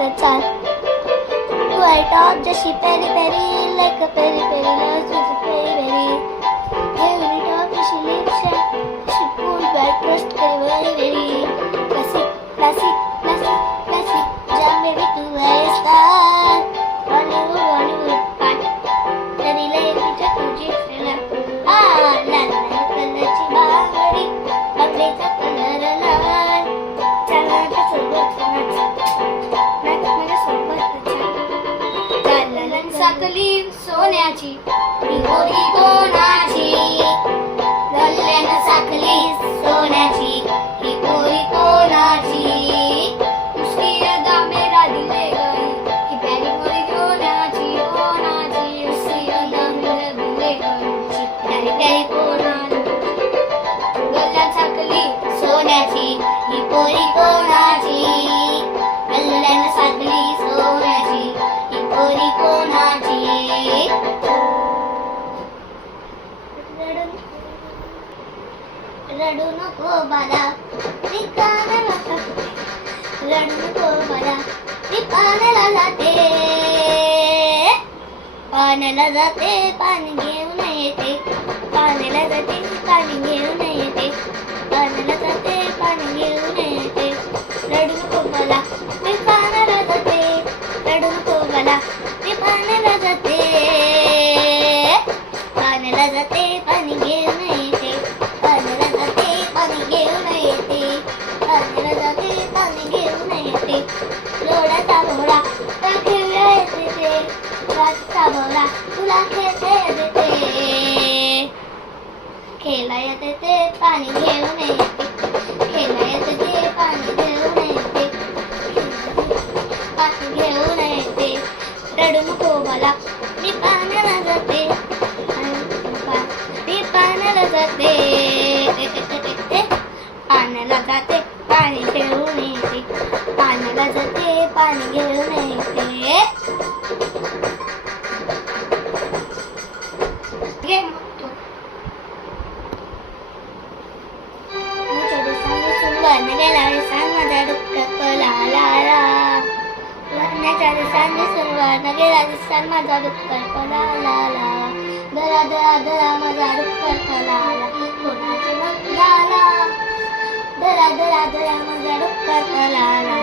the child. Do I talk just she peri peri like a peri peri loves with a peri peri. Every talk she lives she pulled back trust very very. Classic, classic, classic, classic. Jam baby to a star. Bollywood, Bollywood, part. Dari lay picture to jisla. Ah, la la la kalachi baangadi. Baglecha color laal. Chala ta sobat nat. Nat माझ्या सोबत चाललन साकली सोन्याची ही गोरी कोणाची लल्ल्यान साकली सोन्याची ही गोरी कोणाची उसकी अदा मेरा दिले गई ही प्यारी गोरी कोणाची कोणाची उसकी अदा मेरा दिले गई ही प्यारी प्यारी कोणाची लल्ल्यान साकली सोन्याची ही गोरी कोणाची लल्ल्यान साकली सोन्याची ही गोरी कोणाची रडू नको बाला रिकाम्याला रडू नको बाला मी पाण्याला जाते पाण्याला जाते पाणी घेऊन येते पाण्याला जाते पाणी घेऊन येते पाण्याला जाते पाणी घेऊन येते रडू नको बाला मी पाण्याला जाते रडू नको बाला मी पाण्याला जाते पाण्याला जाते पाणी घेऊन येते पाण्याला जाते पाणी घेऊन येते पाण्याला जाते पाणी घेऊन येते लोड्याचा भोवरा तुला खेळता येते रातचा भोवरा तुला खेळता येते खेळा येते ते पाणी घेऊन येते खेळा येते ते पाणी घेऊन येते पाणी घेऊन येते रडू नको मला मी पाण्याला जाते मी पाण्याला जाते पाण्याला जाते पाणी घेऊन येते पाण्याला जाते पाणी घेऊन येते सुनवान गेला सांग माझा डुक्कर पळाला वरण्याच्या दिवसांनी सुनवान गेला दिवसांनी माझा डुक्कर पळाला दरा दरा दरा माझा डुक्कर पळाला कोणाची मग झाला दरा दरा दरा माझा डुक्कर पळाला